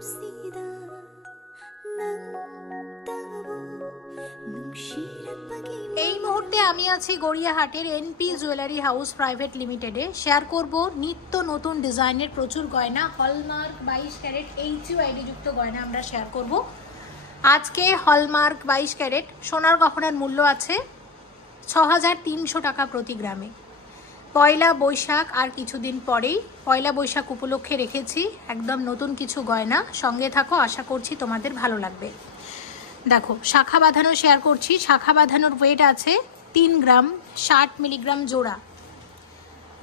멈칫다 এই মুহূর্তে আমি আছি গড়িয়াহাটের এনপি জুয়েলারি হাউস প্রাইভেট লিমিটেডে। শেয়ার করব নিত্য নতুন ডিজাইনের প্রচুর গয়না, হলমার্ক 22 ক্যারেট এইচইউআইডি যুক্ত গয়না আমরা শেয়ার করব। আজকে হলমার্ক 22 ক্যারেট সোনার গহনার মূল্য আছে ৬৩০০ টাকা প্রতি গ্রামে। পয়লা বৈশাখ আর কিছুদিন পরেই, পয়লা বৈশাখ উপলক্ষে রেখেছি একদম নতুন কিছু গয়না। সঙ্গে থাকো, আশা করছি তোমাদের ভালো লাগবে। দেখো, শাখা বাঁধানো শেয়ার করছি। শাখা বাঁধানোর ওয়েট আছে 3 গ্রাম 60 মিলিগ্রাম জোড়া।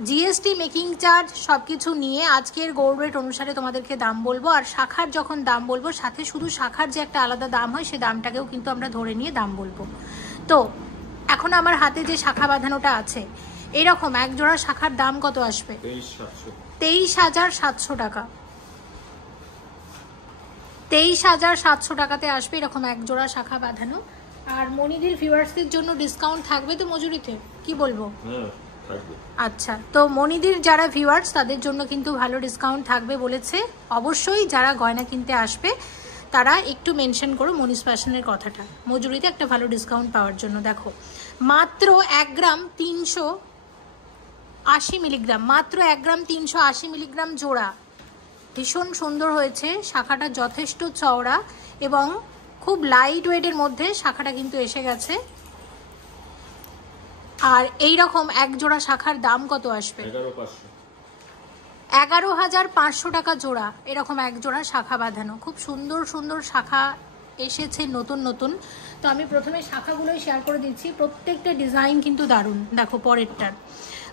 জিএসটি, মেকিং চার্জ সব কিছু নিয়ে আজকের গোল্ড রেট অনুসারে তোমাদেরকে দাম বলবো। আর শাখার যখন দাম বলবো, সাথে শুধু শাখার যে একটা আলাদা দাম হয়, সে দামটাকেও কিন্তু আমরা ধরে নিয়ে দাম বলবো। তো এখন আমার হাতে যে শাখা বাঁধানোটা আছে, এরকম এক জোড়া শাখার দাম কত আসবে? 23,700 টাকা। 23,700 টাকাতে আসবে এরকম এক জোড়া শাখা বাঁধানো। আর মনিদির ভিউয়ার্সদের জন্য ডিসকাউন্ট থাকবে তো মজুরিতে? কি বলবো? আচ্ছা, তো মনিদির যারা ভিউয়ার্স তাদের জন্য কিন্তু ভালো ডিসকাউন্ট থাকবে বলেছে। অবশ্যই যারা গয়না কিনতে আসবে তারা একটু মেনশন করো মনিস ফ্যাশনের কথাটা, মজুরিতে একটা ভালো ডিসকাউন্ট পাওয়ার জন্য। দেখো, মাত্র 1 গ্রাম 380 মিলিগ্রাম, মাত্র 1 গ্রাম 380 মিলিগ্রাম জোড়া। ভীষণ সুন্দর হয়েছে শাখাটা, যথেষ্ট চওড়া এবং খুব লাইট ওয়েটের মধ্যে শাখাটা কিন্তু এসে গেছে। আর এই রকম এক জোড়া শাখার দাম কত আসবে? 11,500 টাকা জোড়া। এরকম এক জোড়া শাখা বাঁধানো, খুব সুন্দর সুন্দর শাখা এসেছে নতুন নতুন। তো আমি প্রথমে শাখাগুলোই শেয়ার করে দিচ্ছি, প্রত্যেকটা ডিজাইন কিন্তু দারুণ। দেখো, পরেরটার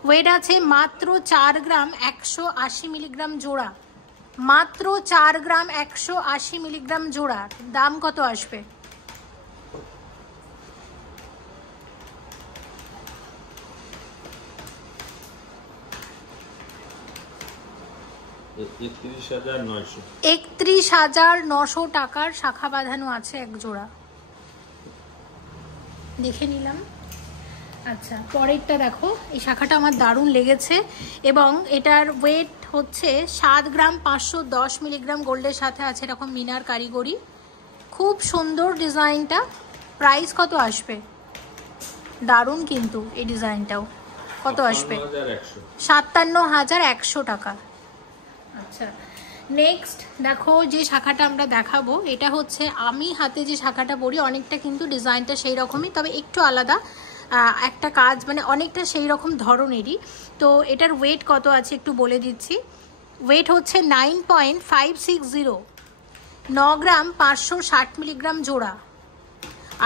ওয়েট আছে মাত্র 4 গ্রাম 180 মিলিগ্রাম জোড়া। মাত্র 4 গ্রাম 180 মিলিগ্রাম জোড়া। দাম কত আসবে? 31,900 টাকার শাখা বাঁধানো আছে এক জোড়া। দেখে নিলাম। আচ্ছা, পরেরটা দেখো, এই শাখাটা আমার দারুণ লেগেছে এবং এটার ওয়েট হচ্ছে 7 গ্রাম 510 মিলিগ্রাম। গোল্ডের সাথে আছে এরকম মিনার কারিগরি, খুব সুন্দর ডিজাইনটা। প্রাইস কত আসবে? দারুণ কিন্তু এই ডিজাইনটাও। কত আসবে? 57,100 টাকা। আচ্ছা, নেক্সট দেখো, যে শাখাটা আমরা দেখাবো এটা হচ্ছে, আমি হাতে যে শাখাটা পরি অনেকটা কিন্তু ডিজাইনটা সেই রকমই, তবে একটু আলাদা একটা কাজ, মানে অনেকটা সেই রকম ধরনেরই। তো এটার ওয়েট কত আছে একটু বলে দিচ্ছি। ওয়েট হচ্ছে 9.560, 9 গ্রাম 560 মিলিগ্রাম জোড়া।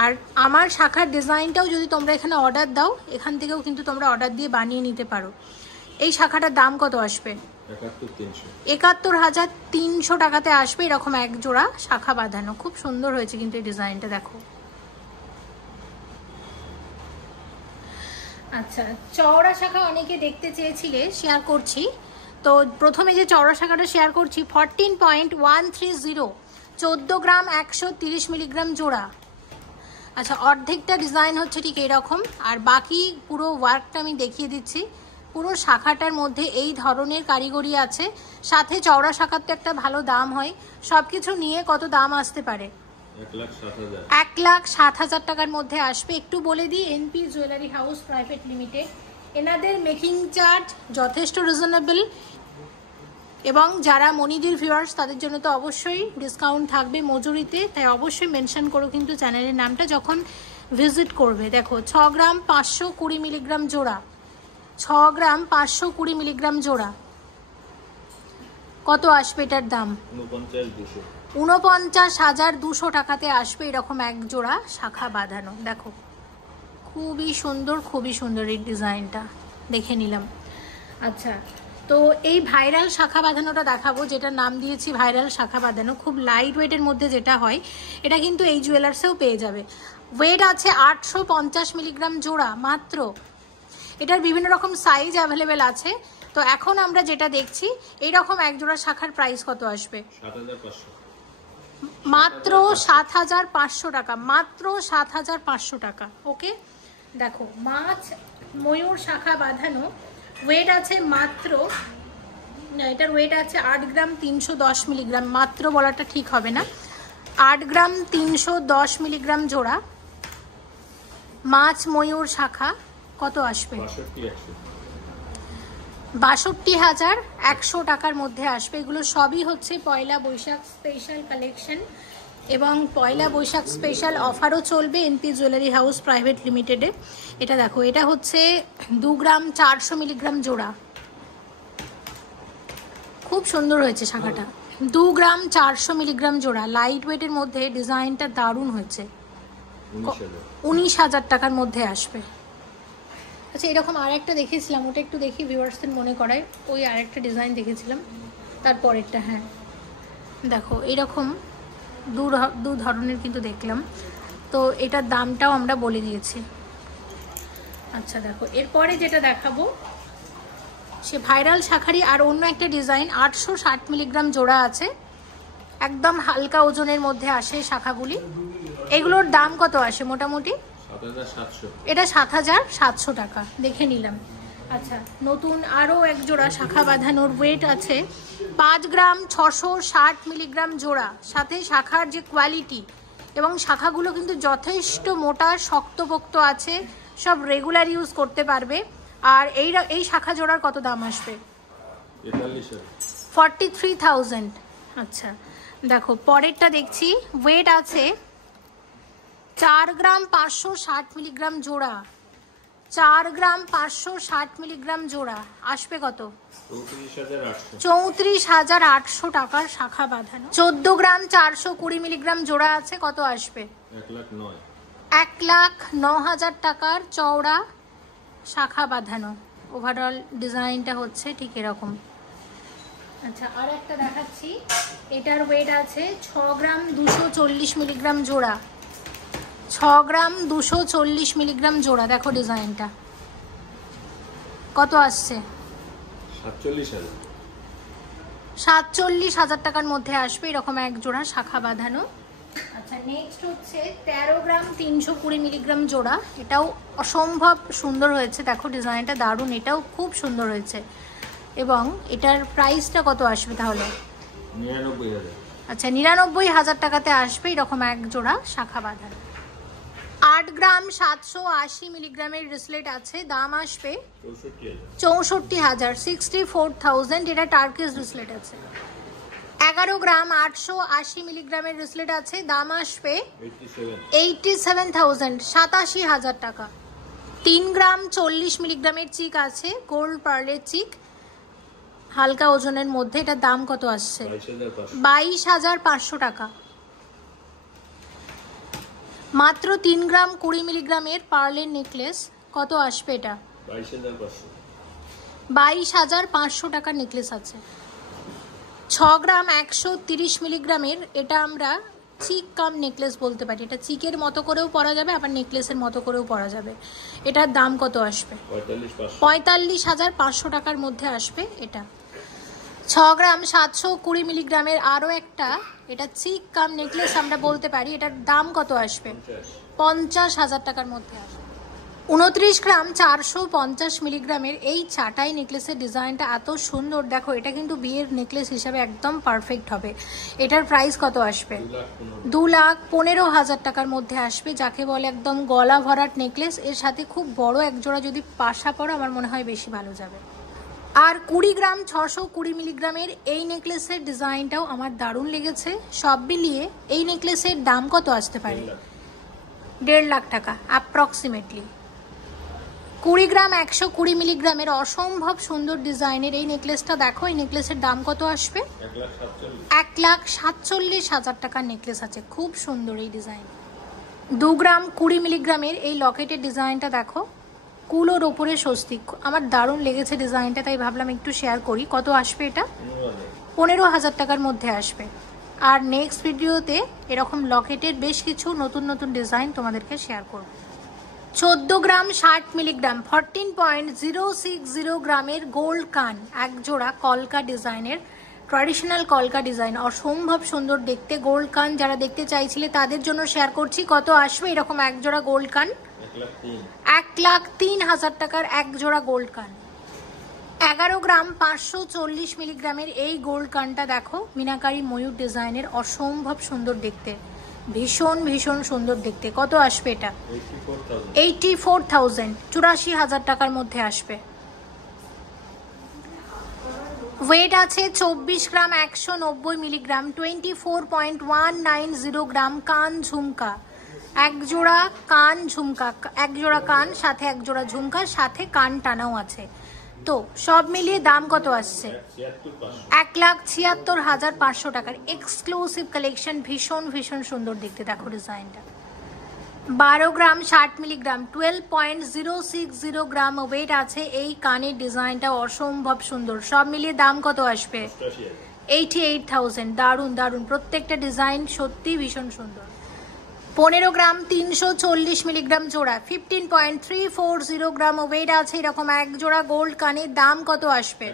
আর আমার শাখার ডিজাইনটাও যদি তোমরা এখানে অর্ডার দাও, এখান থেকেও কিন্তু তোমরা অর্ডার দিয়ে বানিয়ে নিতে পারো। এই শাখাটার দাম কত আসবে? 71,300 টাকাতে আসবে এরকম এক জোড়া শাখা বাঁধানো। খুব সুন্দর হয়েছে কিন্তু এই ডিজাইনটা, দেখো। আচ্ছা, চওড়া শাখা অনেকে দেখতে চেয়েছিলে, শেয়ার করছি। তো প্রথমে যে চওড়া শাখাটা শেয়ার করছি 14.130, 14 গ্রাম 130 মিলিগ্রাম জোড়া। আচ্ছা, অর্ধেকটা ডিজাইন হচ্ছে ঠিক এরকম, আর বাকি পুরো ওয়ার্কটা আমি দেখিয়ে দিচ্ছি। পুরো শাখাটার মধ্যে এই ধরনের কারিগরি আছে, সাথে চওড়া শাখার তো একটা ভালো দাম হয়। সব কিছু নিয়ে কত দাম আসতে পারে? 1,07,000 টাকার মধ্যে আসবে। একটু বলে দিই, NP jewellery house private limited, এনাদের মেকিং চার্জ যথেষ্ট রিজনেবল এবং যারা মনিদির ভিউয়ার্স তাদের জন্য তো অবশ্যই ডিসকাউন্ট থাকবে মজুরিতে। তাই অবশ্যই মেনশন করো কিন্তু চ্যানেলের নামটা যখন ভিজিট করবে। দেখো, 6 গ্রাম 520 মিলিগ্রাম জোড়া। 6 গ্রাম 520 মিলিগ্রাম জোড়া। কত আসবে এটার দাম? 49,200 টাকাতে আসবে এরকম এক জোড়া শাখা বাঁধানো। দেখো, খুবই সুন্দর, খুবই সুন্দর এই ডিজাইনটা, দেখে নিলাম। আচ্ছা, তো এই ভাইরাল শাখা বাঁধানোটা দেখাবো, যেটা নাম দিয়েছি ভাইরাল শাখা বাঁধানো। খুব লাইট ওয়েটের মধ্যে যেটা হয়, এটা কিন্তু এই জুয়েলার্সেও পেয়ে যাবে। ওয়েট আছে 850 মিলিগ্রাম জোড়া মাত্র। এটার বিভিন্ন রকম সাইজ অ্যাভেলেবেল আছে। তো এখন আমরা যেটা দেখছি, এইরকম এক জোড়া শাখার প্রাইস কত আসবে? মাত্র 7,500 টাকা। মাত্র 7,500 টাকা। ওকে, দেখো, মাছ ময়ূর শাখা বাঁধানো, ওয়েট আছে মাত্র না, এটার ওয়েট আছে 8 গ্রাম 310 মিলিগ্রাম, মাত্র বলাটা ঠিক হবে না। 8 গ্রাম 310 মিলিগ্রাম জোড়া। মাছ ময়ূর শাখা কত আসবে? 62,100 টাকার মধ্যে আসবে। এগুলো সবই হচ্ছে পয়লা বৈশাখ স্পেশাল কালেকশন এবং পয়লা বৈশাখ স্পেশাল অফারও চলবে এনপি জুয়েলারি হাউস প্রাইভেট লিমিটেডে। এটা দেখো, এটা হচ্ছে 2 গ্রাম 400 মিলিগ্রাম জোড়া। খুব সুন্দর হয়েছে শাখাটা। 2 গ্রাম 400 মিলিগ্রাম জোড়া, লাইট ওয়েটের মধ্যে, ডিজাইনটা দারুণ হয়েছে। 19,000 টাকার মধ্যে আসবে। আচ্ছা, এরকম আর একটা দেখেছিলাম, ওটা একটু দেখি ভিউয়ার্সদের মনে করায়। ওই আরেকটা ডিজাইন দেখেছিলাম তারপরেরটা। হ্যাঁ দেখো, এরকম দু ধরনের কিন্তু দেখলাম, তো এটার দামটাও আমরা বলে দিয়েছি। আচ্ছা দেখো, এরপরে যেটা দেখাবো সে ভাইরাল শাখারি আর অন্য একটা ডিজাইন। 860 মিলিগ্রাম জোড়া আছে, একদম হালকা ওজনের মধ্যে আসে শাখাগুলি। এগুলোর দাম কত আসে মোটামুটি? 7,700। এটা 7,700 টাকা, দেখে নিলাম। আচ্ছা, নতুন আরও এক জোড়া শাখা বাঁধানোর, ওয়েট আছে 5 গ্রাম 660 মিলিগ্রাম জোড়া। সাথে শাখার যে কোয়ালিটি এবং শাখাগুলো কিন্তু যথেষ্ট মোটা শক্তপোক্ত আছে, সব রেগুলার ইউজ করতে পারবে। আর এই শাখা জোড়ার কত দাম আসবে? 43,000। আচ্ছা দেখো, পরেরটা দেখছি, ওয়েট আছে 4 গ্রাম 560 মিলিগ্রাম জোড়া। 4 গ্রাম 560 মিলিগ্রাম জোড়া আসবে কত? 34,800 টাকার শাখা বাঁধানো। 14 গ্রাম 420 মিলিগ্রাম জোড়া আছে, কত আসবে? 1,09,000 টাকার চওড়া শাখা বাঁধানো। ওভারঅল ডিজাইনটা হচ্ছে ঠিক এরকম। আচ্ছা, আর একটা দেখাচ্ছি, এটার ওয়েট আছে 6 গ্রাম 240 মিলিগ্রাম জোড়া। 6 গ্রাম 240 মিলিগ্রাম জোড়া। দেখো ডিজাইনটা কত আসছে? 47,000 টাকার মধ্যে আসবে এরকম এক জোড়া শাখা বাঁধানো। আচ্ছা, নেক্সট হচ্ছে 13 গ্রাম 320 মিলিগ্রাম জোড়া। এটাও অসম্ভব সুন্দর হয়েছে, দেখো ডিজাইনটা দারুণ, এটাও খুব সুন্দর হয়েছে। এবং এটার প্রাইসটা কত আসবে তাহলে? 99,000। আচ্ছা, 99,000 টাকাতে আসবে এরকম এক জোড়া শাখা বাঁধানো। 8 গ্রাম 780 মিলিগ্রামের রিসলেট আছে, দাম আসবে 64,000, 64,000। এটা টার্কিশ রিসলেট আছে। 11 গ্রাম 880 মিলিগ্রামের রিসলেট আছে, দাম আসবে 87,000, 87,000 টাকা। 3 গ্রাম 40 মিলিগ্রামের চিক আছে, গোল্ড পার্লের চিক, হালকা ওজনের মধ্যে। এটার দাম কত আসছে? 22,500 টাকা। মাত্র 3 গ্রাম 20 মিলিগ্রামের পার্লের নেকলেস, কত আসবে এটা? 22,500 টাকার নেকলেস আছে। 6 গ্রাম 130 মিলিগ্রামের, এটা আমরা চিক কাম নেকলেস বলতে পারি। এটা চিকের মতো করেও পরা যাবে, আবার নেকলেসের মতো করেও পরা যাবে। এটার দাম কত আসবে? 45,500 টাকার মধ্যে আসবে এটা। 6 গ্রাম 720 মিলিগ্রামের আরও একটা, এটা চিক কাম নেকলেস আমরা বলতে পারি। এটার দাম কত আসবে? 50,000 টাকার মধ্যে আসবে। 29 গ্রাম 450 মিলিগ্রামের এই চাটাই নেকলেসের ডিজাইনটা এত সুন্দর, দেখো এটা কিন্তু বিয়ের নেকলেস হিসাবে একদম পারফেক্ট হবে। এটার প্রাইস কত আসবে? 2,15,000 টাকার মধ্যে আসবে, যাকে বলে একদম গলা ভরাট নেকলেস। এর সাথে খুব বড় একজোড়া যদি পাশা পড়ো, আমার মনে হয় বেশি ভালো যাবে। আর 20 গ্রাম 620 মিলিগ্রামের এই নেকলেসের ডিজাইনটাও আমার দারুণ লেগেছে। সব মিলিয়ে এই নেকলেসের দাম কত আসতে পারে? 1.5 লাখ টাকা অ্যাপ্রক্সিমেটলি। 20 গ্রাম 120 মিলিগ্রামের অসম্ভব সুন্দর ডিজাইনের এই নেকলেসটা দেখো, এই নেকলেসের দাম কত আসবে? 1,47,000 টাকার নেকলেস আছে, খুব সুন্দর এই ডিজাইন। 2 গ্রাম 20 মিলিগ্রামের এই লকেটের ডিজাইনটা দেখো, কুলোর ওপরে স্বস্তিক, আমার দারুণ লেগেছে ডিজাইনটা, তাই ভাবলাম একটু শেয়ার করি। কত আসবে এটা? 15,000 টাকার মধ্যে আসবে। আর নেক্সট ভিডিওতে এরকম লকেটের বেশ কিছু নতুন নতুন ডিজাইন তোমাদেরকে শেয়ার করব। 14 গ্রাম 60 মিলিগ্রাম 14.060 গ্রামের গোল্ড কান এক জোড়া, কলকা ডিজাইনের, ট্র্যাডিশনাল কলকা ডিজাইন, অসম্ভব সুন্দর দেখতে। গোল্ড কান যারা দেখতে চাইছিলে তাদের জন্য শেয়ার করছি। কত আসবে এরকম এক জোড়া গোল্ড কান? 1,03,000 টাকার এক জোড়া গোল্ড কান। 11 গ্রাম 540 মিলিগ্রামের এই গোল্ড কানটা দেখো, মিনাকারি ময়ূর ডিজাইনের, অসম্ভব সুন্দর দেখতে, ভীষণ ভীষণ সুন্দর দেখতে। কত আসবে এটা? 84,000, 84,000 টাকার মধ্যে আসবে। ওয়েট আছে 24 গ্রাম 190 মিলিগ্রাম, 24.190 গ্রাম। কান ঝুমকা, এক জোড়া কান ঝুমকা, এক জোড়া কান সাথে এক জোড়া ঝুমকা, সাথে কান টানাও আছে। তো সব মিলিয়ে দাম কত আসছে? 1,76,500 টাকার এক্সক্লুসিভ কালেকশন, ভীষণ ভীষণ সুন্দর দেখতে। দেখো ডিজাইনটা, 12 গ্রাম 60 মিলিগ্রাম, 12.060 গ্রাম ওয়েট আছে এই কানের ডিজাইনটা, অসম্ভব সুন্দর। সব মিলিয়ে দাম কত আসবে? 88,000। দারুণ দারুণ, প্রত্যেকটা ডিজাইন সত্যি ভীষণ সুন্দর। 15 গ্রাম 340 মিলিগ্রাম জোড়া, 15.340 গ্রাম ওয়েট আছে এরকম এক জোড়া গোল্ড কানের। দাম কত আসবে?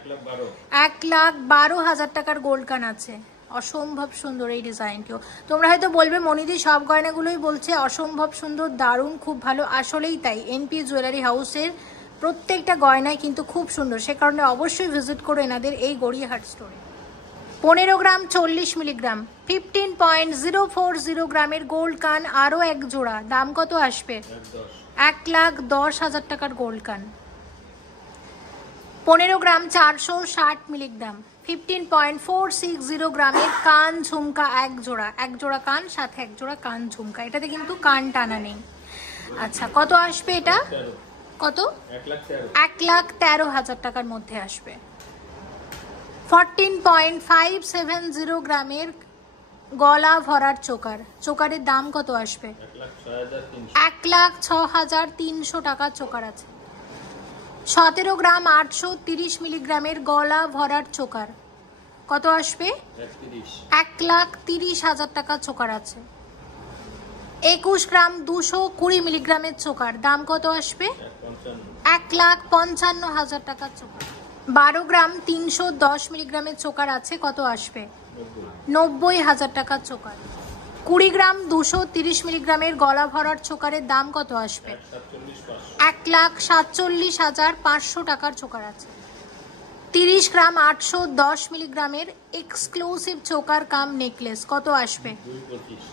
1,12,000 টাকার গোল্ড কান আছে। অসম্ভব সুন্দর এই ডিজাইনটিও। তোমরা হয়তো বলবে মনিদি সব গয়নাগুলোই বলছে অসম্ভব সুন্দর, দারুণ, খুব ভালো। আসলেই তাই, এনপি জুয়েলারি হাউসের প্রত্যেকটা গয়নাই কিন্তু খুব সুন্দর, সে কারণে অবশ্যই ভিজিট করো এনাদের এই গড়িয়াহাট স্টোরে। 15 গ্রাম 40 মিলিগ্রাম, 15.040 গ্রামের গোল্ড কান আরও এক জোড়া। দাম কত আসবে? 1,10,000 টাকার গোল্ড কান। 15 গ্রাম 460 মিলিগ্রাম, 15.460 গ্রামের কান ঝুমকা এক জোড়া, এক জোড়া কান সাথে এক জোড়া কান ঝুমকা। এটাতে কিন্তু কান টানা নেই। আচ্ছা, কত আসবে এটা? কত? 1,13,000 টাকার মধ্যে আসবে। 14.570 গ্রামের গলা ভরার চোকার, চোকারের দাম কত আসবে? 1,06,300 টাকার চোকার আছে। 17 গ্রাম 830 মিলিগ্রামের গলা ভরার চোকার, কত আসবে? 1,30,000 টাকার চোকার আছে। 21 গ্রাম 220 মিলিগ্রামের চোকার, দাম কত আসবে? 1,55,000 টাকার চোকার। 12 গ্রাম 310 মিলিগ্রামের চোকার আছে, কত আসবে? 90,000 টাকার চোকার। 20 গ্রাম 230 মিলিগ্রামের গলা ভরার চোকারের দাম কত আসবে? 1,47,500 টাকার চোকার আছে। 30 গ্রাম 810 মিলিগ্রামের এক্সক্লুসিভ চোকার কাম নেকলেস, কত আসবে?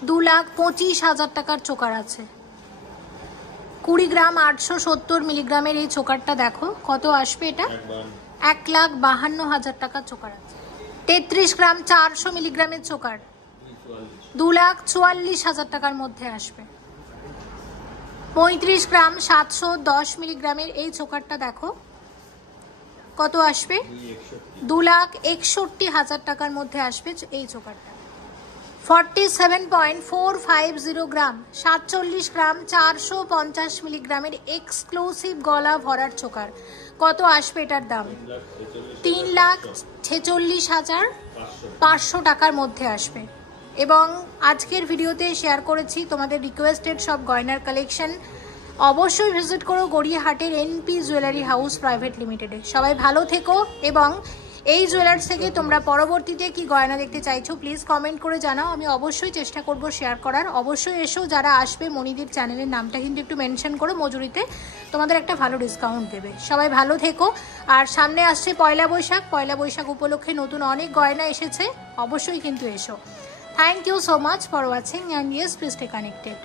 2,25,000 টাকার চোকার আছে। 20 গ্রাম 870 মিলিগ্রামের এই চোকারটা দেখো, কত আসবে এটা? 1,52,000 টাকার চোকার আছে। 33 গ্রাম 400 মিলিগ্রামের চোকার, 2,44,000 টাকার মধ্যে আসবে। 35 গ্রাম 710 মিলিগ্রামের এই চোকারটা দেখো, কত আসবে? 2,61,000 টাকার মধ্যে আসবে এই চোকারটা। 47.450 গ্রাম, 47 গ্রাম 450 মিলিগ্রামের এক্সক্লুসিভ গলা ভরার চোকার, কত আসবে এটার দাম? 3,46,500 টাকার মধ্যে আসবে। এবং আজকের ভিডিওতে শেয়ার করেছি তোমাদের রিকোয়েস্টেড সব গয়নার কালেকশন। অবশ্যই ভিজিট করো গড়িয়াহাটের এনপি জুয়েলারি হাউস প্রাইভেট লিমিটেডে। সবাই ভালো থেকো, এবং এই জুয়েলার্স থেকে তোমরা পরবর্তীতে কি গয়না দেখতে চাইছো প্লিজ কমেন্ট করে জানাও, আমি অবশ্যই চেষ্টা করব শেয়ার করার। অবশ্যই এসো, যারা আসবে মনিদের চ্যানেলের নামটা কিন্তু একটু মেনশন করো, মজুরিতে তোমাদের একটা ভালো ডিসকাউন্ট দেবে। সবাই ভালো থেকো। আর সামনে আসছে পয়লা বৈশাখ, পয়লা বৈশাখ উপলক্ষে নতুন অনেক গয়না এসেছে, অবশ্যই কিন্তু এসো। Thank you so much for watching, and yes please stay connected.